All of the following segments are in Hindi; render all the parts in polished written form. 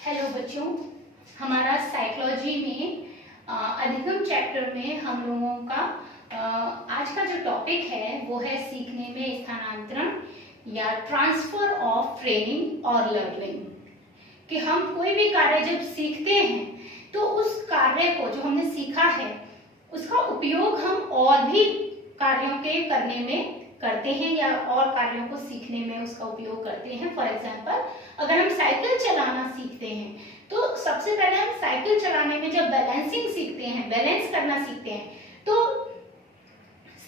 हेलो बच्चों, हमारा साइकोलॉजी में अधिगम चैप्टर में हम लोगों का आज का जो टॉपिक है वो है सीखने में स्थानांतरण या ट्रांसफर ऑफ ट्रेनिंग और लर्निंग। कि हम कोई भी कार्य जब सीखते हैं तो उस कार्य को जो हमने सीखा है उसका उपयोग हम और भी कार्यों के करने में करते हैं या और कार्यों को सीखने में उसका उपयोग करते हैं। फॉर एग्जाम्पल, अगर हम साइकिल चलाना सीखते हैं तो सबसे पहले हम साइकिल चलाने में जब बैलेंसिंग सीखते हैं, बैलेंस करना सीखते हैं, तो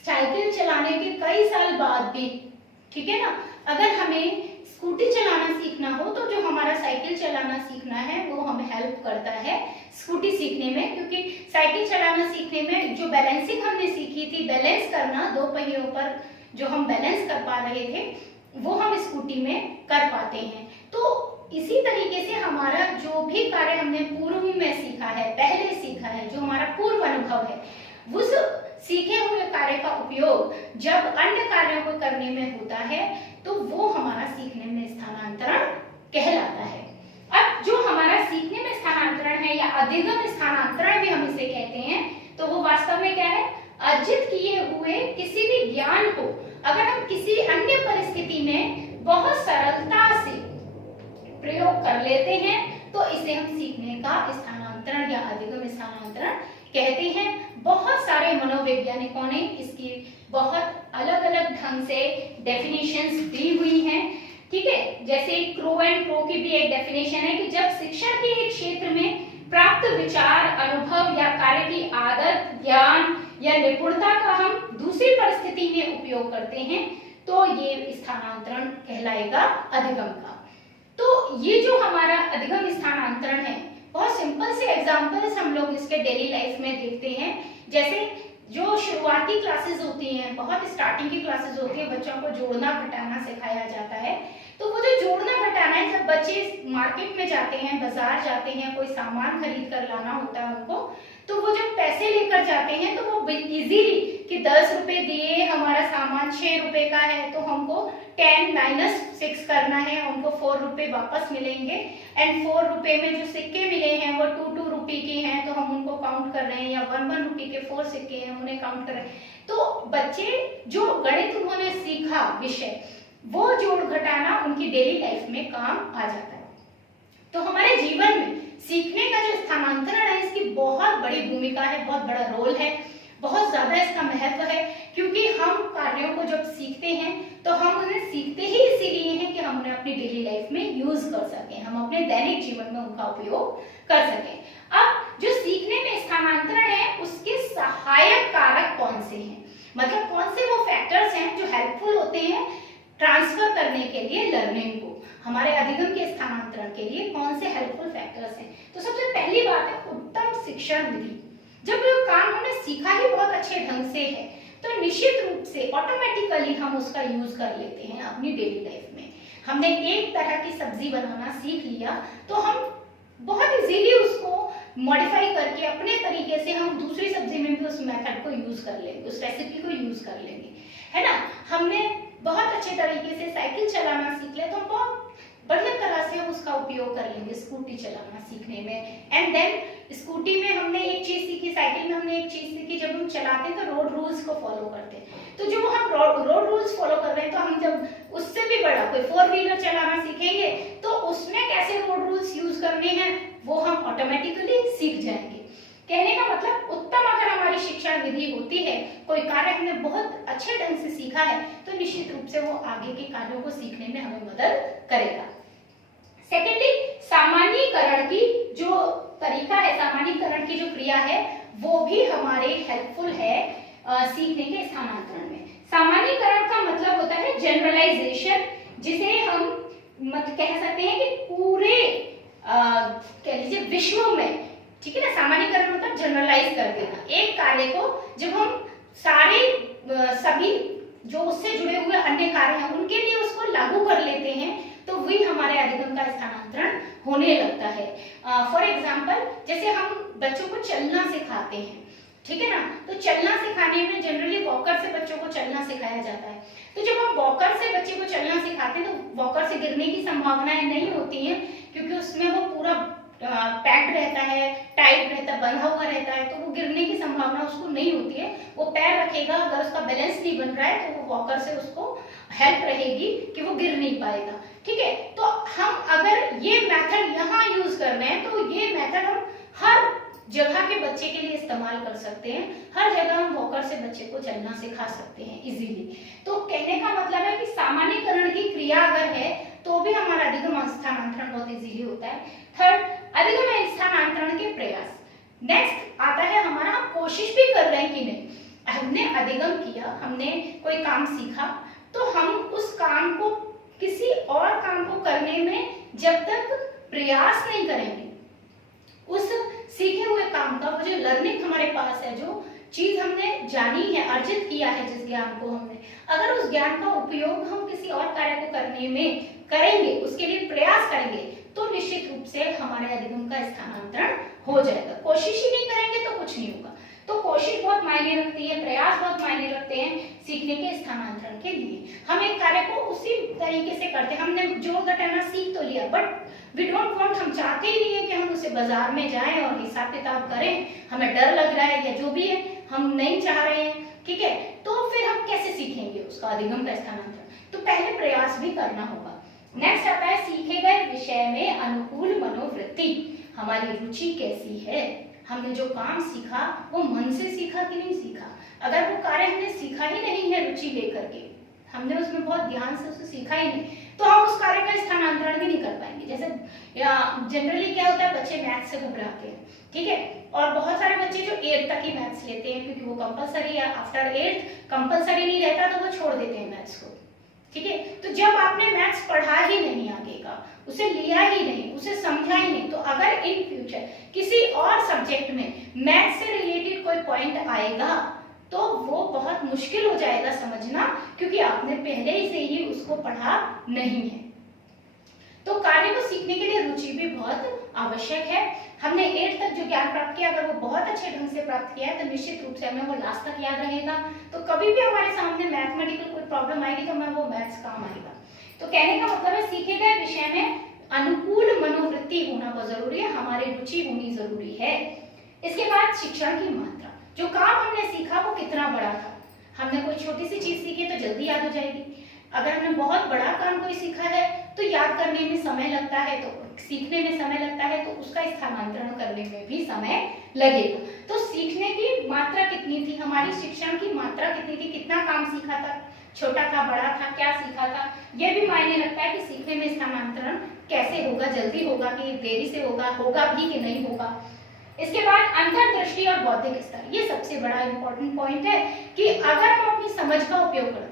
साइकिल चलाने के कई साल बाद भी, ठीक है ना, अगर हमें स्कूटी चलाना सीखना हो तो जो हमारा साइकिल चलाना सीखना है वो हमें हेल्प करता है स्कूटी सीखने में, क्योंकि साइकिल चलाना सीखने में जो बैलेंसिंग हमने सीखी थी, बैलेंस करना, दो पहियों पर जो हम बैलेंस कर पा रहे थे वो हम स्कूटी में कर पाते हैं। तो इसी तरीके से हमारा जो भी कार्य हमने पूर्व में सीखा है, पहले सीखा है, जो हमारा पूर्व अनुभव है, उस सीखे हुए कार्य का उपयोग जब अन्य कार्यों को करने में होता है तो वो हमारा सीखने में स्थानांतरण कहलाता है। अब जो हमारा सीखने में स्थानांतरण है या अधिगम स्थानांतरण भी हम इसे कहते हैं, तो वो वास्तव में क्या है? अर्जित किए हुए किसी भी ज्ञान को अगर हम किसी अन्य परिस्थिति में बहुत सरलता से प्रयोग कर लेते हैं तो इसे हम सीखने का स्थानांतरण या अधिगम स्थानांतरण कहते हैं। बहुत सारे मनोवैज्ञानिकों ने इसकी बहुत अलग अलग ढंग से डेफिनेशंस दी हुई हैं, ठीक है। जैसे क्रो एंड प्रो की भी एक डेफिनेशन है कि जब शिक्षण के एक क्षेत्र में प्राप्त विचार, अनुभव या कार्य की आदत, ज्ञान या निपुणता का हम दूसरी परिस्थिति में उपयोग करते हैं तो ये स्थानांतरण कहलाएगा अधिगम का। तो ये जो हमारा अधिगम स्थानांतरण है, बहुत सिंपल से एग्जांपल्स हम लोग इसके डेली लाइफ में देखते हैं। जैसे जो शुरुआती क्लासेस होती हैं, बहुत स्टार्टिंग की क्लासेस होती है, बच्चों को जोड़ना घटाना सिखाया जाता है। तो वो जो जोड़ना घटाना है, जब बच्चे मार्केट में जाते हैं, बाजार जाते हैं, कोई सामान खरीद कर लाना होता है उनको, तो वो जब पैसे लेकर जाते हैं तो वो इजीली कि 10 रुपए दिए, हमारा सामान 6 रुपए का है तो हमको 10 - 6 करना है, हमको 4 रुपए वापस मिलेंगे। एंड 4 रुपए में जो सिक्के मिले हैं वो 2 रुपए के हैं तो हम उनको काउंट कर रहे हैं, या 1 रुपए के 4 सिक्के हैं उन्हें काउंट कर रहे हैं। तो बच्चे जो गणित उन्होंने सीखा विषय, वो जोड़ घटाना उनकी डेली लाइफ में काम आ जाता है। तो हमारे जीवन में सीखने का जो स्थानांतरण है, इसकी बहुत बड़ी भूमिका है, बहुत बड़ा रोल है, बहुत ज्यादा इसका महत्व है, क्योंकि हम कार्यों को जब सीखते हैं तो हम उन्हें सीखते ही इसीलिए हैं कि हम उन्हें अपनी डेली लाइफ में यूज कर सकें, हम अपने दैनिक जीवन में उनका उपयोग कर सकें। अब जो सीखने में स्थानांतरण है उसके सहायक कारक कौन से हैं, मतलब कौन से वो फैक्टर्स हैं जो हेल्पफुल होते हैं ट्रांसफर करने के लिए लर्निंग को, हमारे अधिगम के स्थानांतरण के लिए कौन से हेल्पफुल फैक्टर्स हैं। तो सबसे पहली बात है उत्तम शिक्षण विधि। जब वो काम हमने सीखा ही बहुत अच्छे ढंग से है तो निश्चित रूप से ऑटोमेटिकली हम उसका यूज कर लेते हैं अपनी डेली लाइफ में। हमने एक तरह की सब्जी बनाना सीख लिया तो हम बहुत इजीली उसको मॉडिफाई करके अपने तरीके से हम दूसरी सब्जी में भी उस मेथड को यूज कर लेंगे, उस रेसिपी को यूज कर लेंगे, है ना। हमने बहुत अच्छे तरीके से साइकिल चलाना सीख लिया तो हम बहुत बढ़िया तरह से हम उसका उपयोग कर लेंगे रूटी चलाना सीखने में। एंड देन स्कूटी में हमने एक चीज सीखी, साइकिल में हमने एक चीज सीखी, जब हम चलाते हैं तो रोड रूल्स को फॉलो करते हैं। तो जो हम रोड रूल्स फॉलो कर रहे हैं, तो हम जब उससे भी बड़ा कोई 4 व्हीलर चलाना सीखेंगे तो उसमें कैसे रोड रूल्स यूज करने हैं वो हम ऑटोमेटिकली सीख जाएंगे। कहने का मतलब उत्तम अगर हमारी शिक्षण विधि होती है, कोई कार्य हमने बहुत अच्छे ढंग से सीखा है तो निश्चित रूप से वो आगे के कार्यों को सीखने में हमें मदद करेगा। सेकेंडली, सामान्यीकरण की जो तरीका है, सामान्यीकरण की जो क्रिया है वो भी हमारे हेल्पफुल है सीखने के स्थानांतरण में। सामान्यीकरण का मतलब होता है जनरलाइजेशन, जिसे हम कह सकते हैं कि पूरे कह लीजिए विश्व में, ठीक है ना। सामान्यीकरण मतलब जनरलाइज कर देना एक कार्य को, जब हम सारे सभी जो उससे जुड़े हुए अन्य कार्य हैं उनके लिए उसको लागू कर लेते हैं तो वही हमारे अधिगम का स्थानांतरण होने लगता है। फॉर एग्जाम्पल, जैसे हम बच्चों को चलना सिखाते हैं, ठीक है ना, तो चलना सिखाने में जनरली वॉकर से बच्चों को चलना सिखाया जाता है। तो जब हम वॉकर से बच्चे को चलना सिखाते हैं तो वॉकर से गिरने की संभावनाएं नहीं होती हैं, क्योंकि उसमें वो पूरा पैक्ड रहता है, टाइट रहता है, बंधा हुआ रहता है, तो वो गिरने की संभावना उसको नहीं होती है। वो पैर रखेगा, अगर उसका बैलेंस नहीं बन रहा है तो वो वॉकर से उसको हेल्प रहेगी कि वो गिर नहीं पाएगा। ठीक है, तो हम अगर ये मेथड यहाँ यूज कर रहे हैं तो ये मेथड हम हर जगह के बच्चे के लिए इस्तेमाल कर सकते हैं। हर जगह हम वॉकर से बच्चे को चलना सिखा सकते हैं इजीली। तो कहने का मतलब है कि सामान्यीकरण की क्रिया अगर है तो भी हमारा अधिगम स्थानांतरण बहुत इजीली होता है। थर्ड, अधिगम स्थानांतरण के प्रयास। नेक्स्ट आता है हमारा, हम कोशिश भी कर रहे हैं कि नहीं। हमने अधिगम किया, हमने कोई काम सीखा, तो हम उस काम को किसी और काम को करने में जब तक प्रयास नहीं करेंगे, उस सीखे हुए काम का वो जो लर्निंग हमारे पास है, जो चीज हमने जानी है, अर्जित किया है जिस ज्ञान को हमने, अगर उस ज्ञान का उपयोग हम किसी और कार्य को करने में करेंगे, उसके लिए प्रयास करेंगे, तो निश्चित रूप से हमारे अधिगम का स्थानांतरण हो जाएगा। कोशिश ही नहीं करेंगे तो कुछ नहीं होगा। तो कोशिश बहुत मायने रखती है, प्रयास बहुत मायने रखते हैं सीखने के स्थानांतरण के लिए। हम एक कार्य को उसी तरीके से करते हैं, हमने जोड़ घटाना सीख तो लिया, बट वी डोंट वांट, हम चाहते ही नहीं है कि हम उसे बाजार में जाएं और हिसाब किताब करें, हमें डर लग रहा है या जो भी है हम नहीं चाह रहे हैं। ठीक है, तो फिर हम कैसे सीखेंगे उसका अधिगम का स्थानांतरण? तो पहले प्रयास भी करना होगा। नेक्स्ट आता है, सीखे गए विषय में अनुकूल मनोवृत्ति। हमारी रुचि कैसी है, हमने जो काम सीखा वो मन से सीखा कि नहीं सीखा। अगर वो कार्य हमने सीखा ही नहीं है रुचि लेकर के, हमने उसमें बहुत ध्यान से उसे सीखा ही नहीं, तो हम उस कार्य का स्थानांतरण भी नहीं कर पाएंगे। जैसे जनरली क्या होता है, बच्चे मैथ्स से घबराते हैं, ठीक है, और बहुत सारे बच्चे जो 8th तक ही मैथ्स लेते हैं क्योंकि वो कंपलसरी है, आफ्टर 8th कंपलसरी नहीं रहता तो वो छोड़ देते हैं मैथ्स को। ठीक है, तो जब आपने मैथ्स पढ़ा ही नहीं आगे का, उसे लिया ही नहीं, उसे समझा ही नहीं, तो अगर इन फ्यूचर किसी और सब्जेक्ट में मैथ्स से रिलेटेड कोई पॉइंट आएगा तो वो बहुत मुश्किल हो जाएगा समझना, क्योंकि आपने पहले से ही उसको पढ़ा नहीं है। तो कार्य को सीखने के लिए रुचि भी बहुत आवश्यक है। हमने 8th तक जो ज्ञान प्राप्त किया, अगर वो बहुत अच्छे ढंग से प्राप्त किया है तो निश्चित रूप से हमें वो लास्ट तक याद रहेगा। तो कभी भी हमारे सामने मैथमेटिकल कोई प्रॉब्लम आएगी तो हमें वो मैथ्स काम आएगा। तो कहने का मतलब है, सीखे गए विषय में अनुकूल मनोवृत्ति होना बहुत जरूरी है, हमारी रुचि होनी जरूरी है। इसके बाद शिक्षण की मात्रा, जो काम हमने सीखा वो कितना बड़ा था। हमने कोई छोटी सी चीज सीखी तो जल्दी याद हो जाएगी, अगर हमने बहुत बड़ा काम कोई सीखा है तो याद करने में समय लगता है, तो सीखने में समय लगता है, तो उसका स्थानांतरण करने में भी समय लगेगा। तो सीखने की मात्रा कितनी थी, हमारी शिक्षण की मात्रा कितनी थी, कितना काम सीखा था, छोटा था, बड़ा था, क्या सीखा था, यह भी मायने रखता है कि सीखने में स्थानांतरण कैसे होगा, जल्दी होगा कि देरी से होगा, होगा भी कि नहीं होगा। इसके बाद अंतर्दृष्टि और बौद्धिक स्तर, ये सबसे बड़ा इंपॉर्टेंट पॉइंट है कि अगर हम अपनी समझ का उपयोग करते हैं,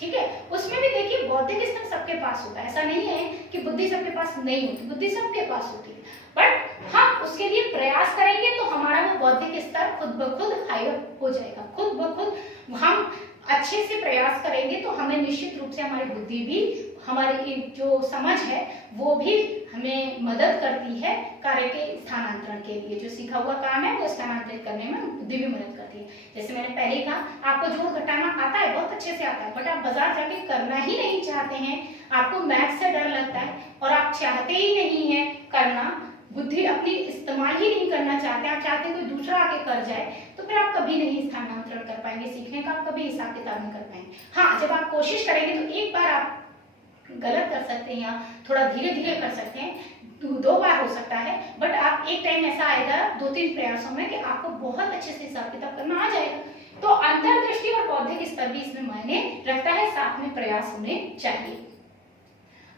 ठीक है, उसमें भी देखिए बौद्धिक स्तर सबके पास होता है, ऐसा नहीं है कि बुद्धि सबके पास नहीं होती, बुद्धि सबके पास होती है, बट हम उसके लिए प्रयास करेंगे तो हमारा वो बौद्धिक स्तर खुद ब खुद हाई हो जाएगा। खुद ब खुद हम अच्छे से प्रयास करेंगे तो हमें निश्चित रूप से हमारी बुद्धि भी, हमारी जो समझ है वो भी हमें मदद करती है कार्य के स्थानांतरण के लिए। जो सीखा हुआ काम है वो स्थानांतरित करने में बुद्धि भी मदद करती है। जैसे मैंने पहले ही कहा, आपको जोड़ घटाना आता है, बहुत अच्छे से आता है, बट आप बाजार जाके करना ही नहीं चाहते हैं, आपको मैथ से डर लगता है और आप चाहते ही नहीं है करना, बुद्धि अपनी इस्तेमाल ही नहीं करना चाहते, आप चाहते हैं कोई दूसरा आके कर जाए, तो फिर आप कभी नहीं स्थानांतरण कर पाएंगे, सीखने का आप कभी हिसाब किताब नहीं कर पाएंगे। हाँ, जब आप कोशिश करेंगे तो एक बार आप गलत कर सकते हैं या थोड़ा धीरे धीरे कर सकते हैं, 2 बार हो सकता है, बट आप एक टाइम ऐसा आएगा 2-3 प्रयासों में कि आपको बहुत अच्छे से हिसाब किताब करना आ जाएगा। तो अंतर्दृष्टि और बौद्धिक स्तर भी इसमें मायने रखता है, साथ में प्रयास होने चाहिए।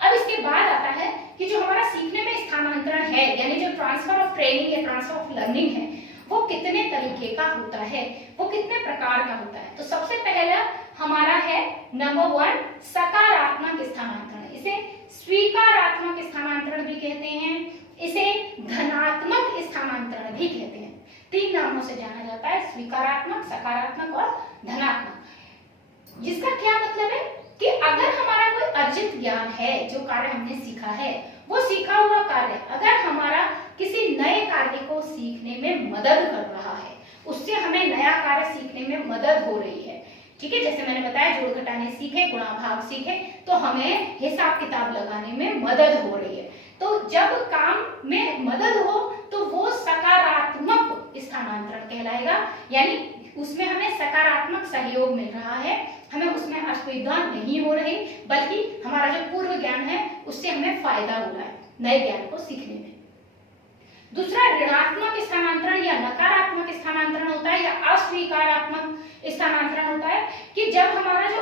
अब इसके बाद आता है कि जो हमारा सीखने में स्थानांतरण है, यानी जो ट्रांसफर ऑफ ट्रेनिंग या ट्रांसफर ऑफ लर्निंग है, वो कितने तरीके का होता है, वो कितने प्रकार का होता है। तो सबसे पहला हमारा है नंबर 1 सकारात्मक स्थानांतरण, इसे स्वीकारात्मक स्थानांतरण भी कहते हैं, इसे धनात्मक स्थानांतरण भी कहते हैं। 3 नामों से जाना जाता है, स्वीकारात्मक, सकारात्मक और धनात्मक। जिसका क्या मतलब है कि अगर हमारा कोई अर्जित ज्ञान है, जो कार्य हमने सीखा है, वो सीखा हुआ कार्य अगर हमारा किसी नए कार्य को सीखने में मदद कर रहा है, उससे हमें नया कार्य सीखने में मदद हो रही है, ठीक है, जैसे मैंने बताया जोड़ घटाने सीखे, गुणा भाग सीखे, तो हमें हिसाब किताब लगाने में मदद हो रही है, तो तो जब काम में मदद हो तो वो सकारात्मक स्थानांतरण कहलाएगा, यानी उसमें हमें सकारात्मक सहयोग मिल रहा है, हमें उसमें असुविधा नहीं हो रही, बल्कि हमारा जो पूर्व ज्ञान है उससे हमें फायदा हो रहा है नए ज्ञान को सीखने में। दूसरा ऋणात्मक स्थानांतरण या नकारात्मक स्थानांतरण होता है या अस्वीकारात्मक स्थानांतरण होता है कि जब हमारा जो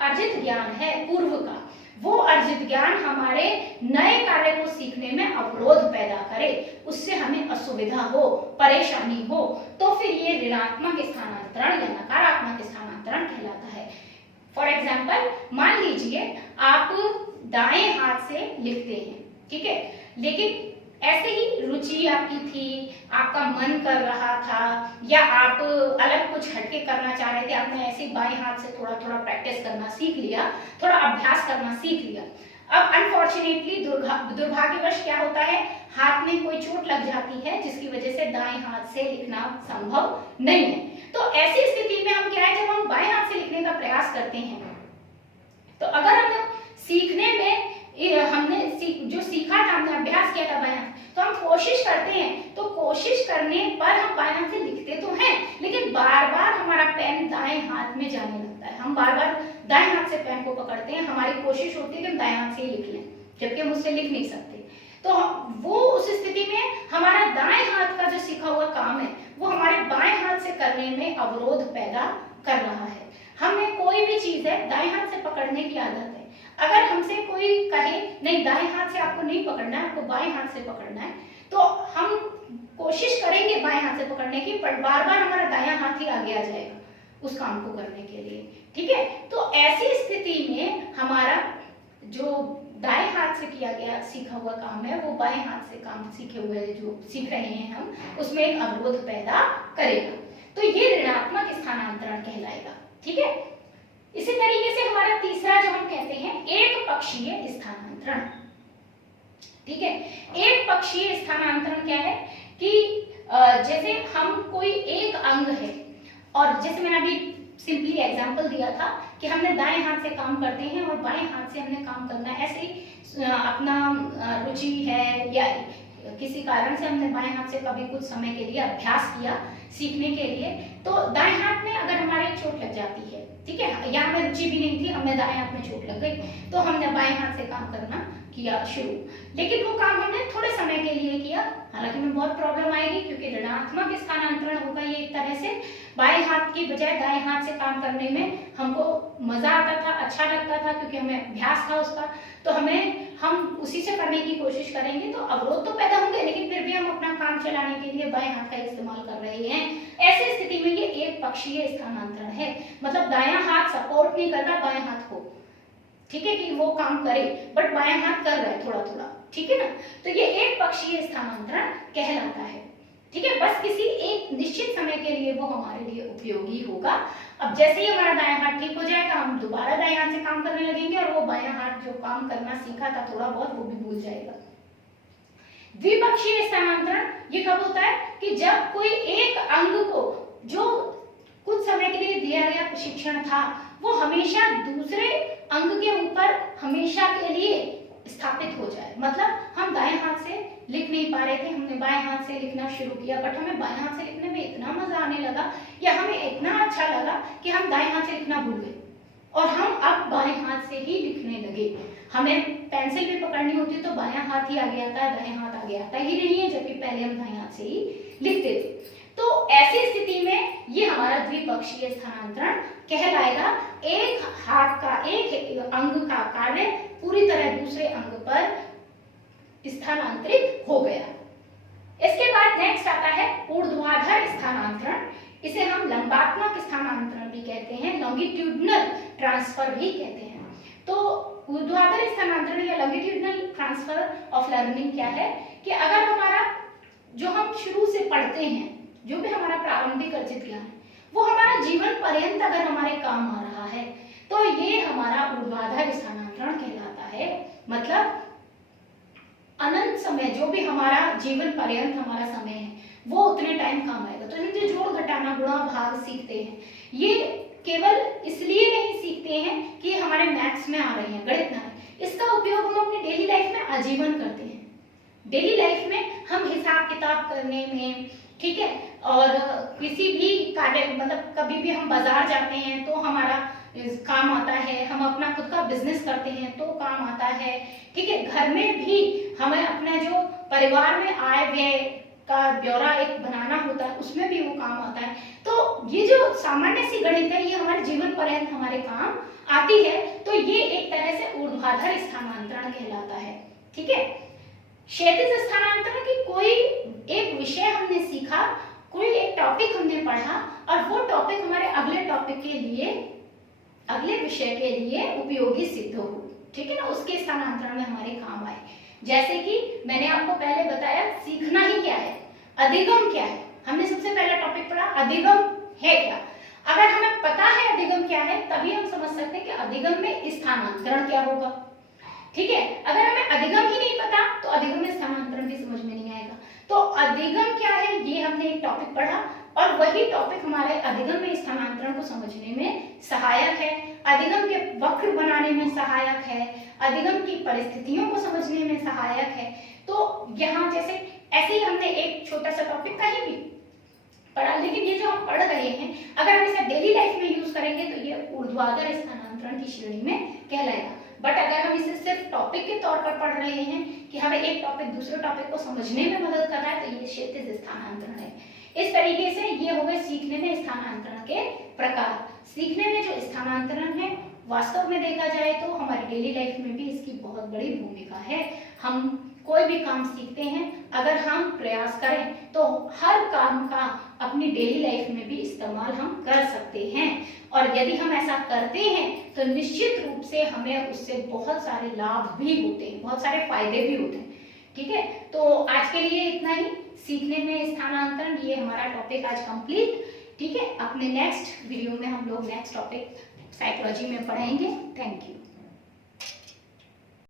अर्जित ज्ञान है पूर्व का, वो अर्जित ज्ञान हमारे नए कार्य को सीखने में अवरोध पैदा करे, उससे हमें असुविधा हो, परेशानी हो, तो फिर ये ऋणात्मक स्थानांतरण या नकारात्मक स्थानांतरण कहलाता है। फॉर एग्जाम्पल, मान लीजिए आप दाएं हाथ से लिखते हैं, ठीक है, लेकिन ऐसे ही रुचि आपकी थी, आपका मन कर रहा था, या आप अलग कुछ हटके करना चाह रहे थे, आपने ऐसे बाएं हाथ से थोड़ा थोड़ा प्रैक्टिस करना सीख लिया, थोड़ा अभ्यास करना सीख लिया। अब अनफॉर्चुनेटली दुर्भाग्यवश क्या होता है, हाथ में कोई चोट लग जाती है जिसकी वजह से दाएं हाथ से लिखना संभव नहीं है। तो ऐसी स्थिति में हम क्या है, जब हम बाएं हाथ से लिखने का प्रयास करते हैं, तो अगर हम सीखने में हमने जो सीखा था, हमने अभ्यास किया था बाएं हाथ, तो हम कोशिश करते हैं, तो कोशिश करने पर हम बाएं हाथ से लिखते तो हैं, लेकिन बार बार हमारा पेन दाएं हाथ में जाने लगता है, हम बार बार दाएं हाथ से पेन को पकड़ते हैं, हमारी कोशिश होती है कि हम दाएं हाथ से ही लिख लें, जबकि हम उससे लिख नहीं सकते। तो वो उस स्थिति में हमारा दाएं हाथ का जो सीखा हुआ काम है वो हमारे बाएं हाथ से करने में अवरोध पैदा कर रहा है। हमें कोई भी चीज है दाएं हाथ से पकड़ने की आदत है, अगर हमसे कोई कहे नहीं दाएं हाथ से आपको नहीं पकड़ना है, आपको बाएं हाथ से पकड़ना है, तो हम कोशिश करेंगे बाएं हाथ से पकड़ने की, पर बार बार हमारा दायां हाथ ही आगे आ जाएगा उस काम को करने के लिए, ठीक है। तो ऐसी स्थिति में हमारा जो दाएं हाथ से किया गया सीखा हुआ काम है वो बाएं हाथ से काम सीखे हुए जो सीख रहे हैं हम, उसमें एक अवरोध पैदा करेगा, तो ये ऋणात्मक स्थानांतरण कहलाएगा, ठीक है। इसी तरीके से हमारा तीसरा जो हम कहते हैं एक पक्षीय स्थानांतरण, ठीक है। एक पक्षीय स्थानांतरण क्या है कि जैसे हम कोई एक अंग है, और जैसे मैंने अभी सिंपली एग्जांपल दिया था कि हमने दाएं हाथ से काम करते हैं और बाएं हाथ से हमने काम करना है, ऐसे ही अपना रुचि है या किसी कारण से हमने बाएं हाथ से कभी कुछ समय के लिए अभ्यास किया सीखने के लिए, तो दाएं हाथ में अगर हमारे चोट लग जाती है, ठीक है, या हमें रुचि भी नहीं थी, हमें दाएं हाथ में चोट लग गई, तो हमने बाएं हाथ से काम करना किया शुरू, लेकिन वो काम हमने थोड़े समय के लिए किया, हालांकि हमें बहुत प्रॉब्लम आएगी क्योंकि ऋणात्मक स्थानांतरण होगा ये एक तरह से, बाएं हाथ की बजाय दाएं हाथ से काम करने में हमको मजा आता था, अच्छा लगता था क्योंकि हमें अभ्यास था उसका, तो हम उसी से करने की कोशिश करेंगे, तो अवरोध तो पैदा होंगे, लेकिन फिर भी हम अपना काम चलाने के लिए बाएं हाथ का इस्तेमाल कर रहे हैं। ऐसी स्थिति में ये एक पक्षीय स्थानांतरण है, मतलब दायां हाथ सपोर्ट नहीं कर रहा बाएं हाथ को, ठीक है, कि वो काम करे, बट बायां हाथ कर रहा है थोड़ा थोड़ा, ठीक है ना, तो ये एक पक्षीय स्थानांतरण कहलाता है, ठीक है। बस किसी एक निश्चित समय के लिए वो हमारे लिए उपयोगी होगा। अब जैसे ही हमारा दायां हाथ ठीक हो जाएगा, हम दोबारा दाएं हाथ से काम करने लगेंगे और वो बायां हाथ जो काम करना सीखा था थोड़ा बहुत वो भी भूल जाएगा। द्विपक्षीय स्थानांतरण ये कब होता है कि जब कोई एक अंग को जो कुछ समय के लिए दिया गया प्रशिक्षण था वो हमेशा दूसरे अंग के ऊपर हमेशा के लिए स्थापित हो जाए, मतलब हम दाएं हाथ से लिख नहीं पा रहे थे, हमने बाएं हाथ से लिखना शुरू किया, बट हमें बाएं हाथ से लिखने में इतना मजा आने लगा या हमें इतना अच्छा लगा कि हम दाएं हाथ से लिखना भूल गए और हम अब बाएं हाथ से ही लिखने लगे। हमें पेंसिल भी पकड़नी होती तो बायां हाथ ही आगे आता है, दाएं हाथ आगे आता ही नहीं है, जबकि पहले हम दाएं हाथ से ही लिखते थे। तो ऐसी स्थिति में ये हमारा द्विपक्षीय स्थानांतरण कहलाएगा। एक हाथ का एक अंग का कार्य पूरी तरह दूसरे अंग पर स्थानांतरित हो गया। इसके बाद नेक्स्ट आता है ऊर्ध्वाधर स्थानांतरण, इसे हम लंबात्मक स्थानांतरण भी कहते हैं, लॉन्गिट्यूडनल ट्रांसफर भी कहते हैं। तो ऊर्ध्वाधर स्थानांतरण या लॉन्गिट्यूडनल ट्रांसफर ऑफ लर्निंग क्या है कि अगर हमारा जो हम शुरू से पढ़ते हैं, जो भी हमारा प्रारंभिक अर्जित ज्ञान है वो हमारा जीवन पर्यंत अगर हमारे काम आ रहा है तो ये हमारा ऊर्ध्वाधर स्थानांतरण कहलाता है। मतलब अनंत समय जो भी हमारा जीवन पर्यंत हमारा समय है वो उतने टाइम काम आएगा। तो हम जो जोड़ घटाना गुणा भाग सीखते हैं ये केवल इसलिए नहीं सीखते हैं कि हमारे मैथ्स में आ रहे हैं, गणित में, इसका उपयोग हम अपनी डेली लाइफ में आजीवन करते हैं। डेली लाइफ में हम हिसाब किताब करने में, ठीक है, और किसी भी कार्य मतलब कभी भी हम बाजार जाते हैं तो हमारा काम आता है, हम अपना खुद का बिजनेस करते हैं तो काम आता है, ठीक है, घर में भी हमें अपना जो परिवार में आय व्यय का ब्यौरा एक बनाना होता है, उसमें भी वो काम आता है। तो ये जो सामान्य सी गणित है, ये हमारे जीवन पर्यंत हमारे काम आती है। तो ये एक तरह से ऊर्ध्वाधर स्थानांतरण कहलाता है, ठीक है। क्षैतिज स्थानांतरण की कोई एक विषय हमने सीखा, कोई एक टॉपिक हमने पढ़ा और वो टॉपिक हमारे अगले टॉपिक के लिए, अगले विषय के लिए उपयोगी सिद्ध हो, ठीक है ना, उसके स्थानांतरण में हमारे काम आए। जैसे कि मैंने आपको पहले बताया सीखना ही क्या है, अधिगम क्या है। हमने सबसे पहला टॉपिक पढ़ा अधिगम है क्या। अगर हमें पता है अधिगम क्या है, तभी हम समझ सकते हैं कि अधिगम में स्थानांतरण क्या होगा, ठीक है। अगर हमें अधिगम ही नहीं पता तो अधिगम में स्थानांतरण भी समझ में नहीं आएगा। तो अधिगम क्या है, ये हमने एक टॉपिक पढ़ा और वही टॉपिक हमारे अधिगम में स्थानांतरण को समझने में सहायक है, अधिगम के वक्र बनाने में सहायक है, अधिगम की परिस्थितियों को समझने में सहायक है। तो यहाँ जैसे ऐसे ही हमने एक छोटा सा टॉपिक कहीं भी पढ़ा, लेकिन ये जो हम पढ़ रहे हैं अगर हम इसे डेली लाइफ में यूज करेंगे तो ये ऊर्ध्वाधर स्थानांतरण की श्रेणी में कहलाएगा। बट अगर हम इसे सिर्फ टॉपिक के तौर पर पढ़ रहे हैं कि हमें एक टॉपिक दूसरे टॉपिक को समझने में मदद कर रहा है, तो ये क्षैतिज स्थानांतरण है। इस तरीके से ये हो गए सीखने में स्थानांतरण के प्रकार। सीखने में जो स्थानांतरण है वास्तव में देखा जाए तो हमारी डेली लाइफ में भी इसकी बहुत बड़ी भूमिका है। हम कोई भी काम सीखते हैं, अगर हम प्रयास करें तो हर काम का अपनी डेली लाइफ में भी इस्तेमाल हम कर सकते हैं। और यदि हम ऐसा करते हैं तो निश्चित रूप से हमें उससे बहुत सारे लाभ भी होते हैं, बहुत सारे फायदे भी होते हैं, ठीक है। तो आज के लिए इतना ही, सीखने में स्थानांतरण, ये हमारा टॉपिक आज कंप्लीट, ठीक है। अपने नेक्स्ट वीडियो में हम लोग नेक्स्ट टॉपिक साइकोलॉजी में पढ़ेंगे। Thank you.